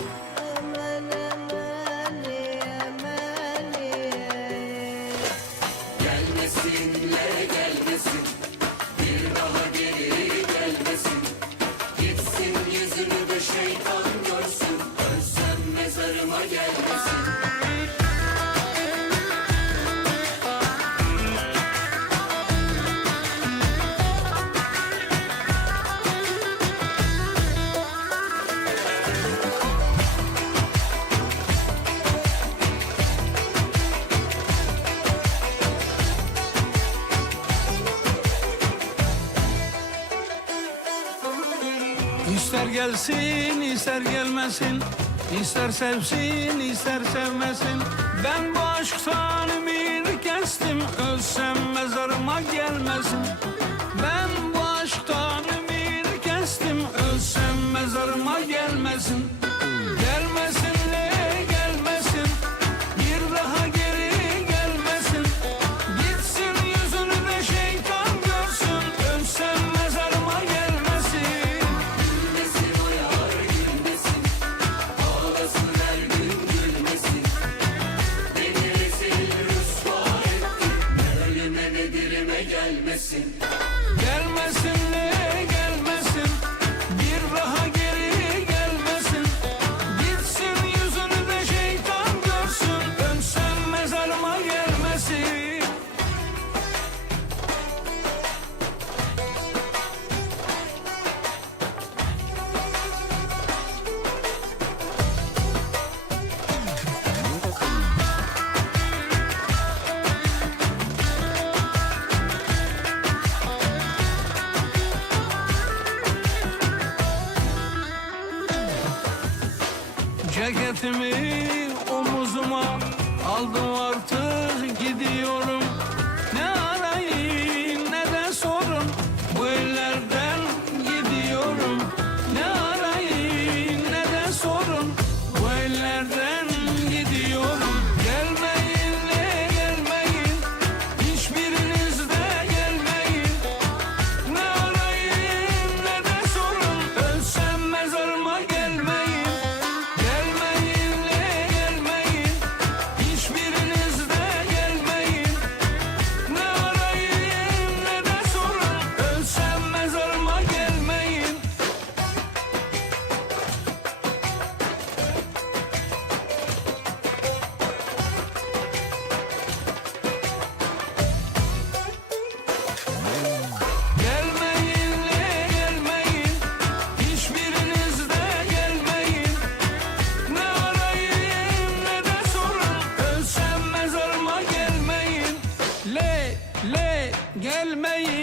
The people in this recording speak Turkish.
Aman amani amani. Gelmesinle gelmesin, bir daha geri gelmesin. Gitsin yüzünü de şeytan görsün, ölsem mezarıma gelmesin. İster gelsin, ister gelmesin, ister sevsin, ister sevmesin. Ben bu aşktan ümit kestim, ölsem mezarıma gelmesin. Ben bu aşktan ümit kestim, ölsem mezarıma gelmesin. Gelmesinle gelmesin, bir daha geri gelmesin. Gitsin yüzünü de şeytan görsün, ölsem mezarıma gelmesin. Gülmesin o yar gülmesin, ağlasın her gün gülmesin. Beni rezil rüsva etti, ne ölüme ne dirime gelmesin. Gelmesinle gelmesin, bir daha geri gelmesin. Gitsin yüzünü de şeytan görsün, ölsem mezarıma gelmesin. Ceketimi omuzuma aldım, artık gidiyorum. Ne arayın ne de sorun, bu ellerden gidiyorum. Ne arayın ne de sorun, bu ellerden gidiyorum. Gelmeyin ne gelmeyin, hiçbiriniz de gelmeyin. Ne arayın ne de sorun, ölsem mezarıma gelmeyin. Gelmeyin ne gelmeyin, hiçbiriniz de gelmeyin. Ne arayın ne de sorun, ölsem mezarıma gelmeyin. Gelmeyin ne gelmeyin, hiçbiriniz de gelmeyin. Ne arayın ne de sorun, ölsem mezarıma gelmeyin. Le gelmeyin.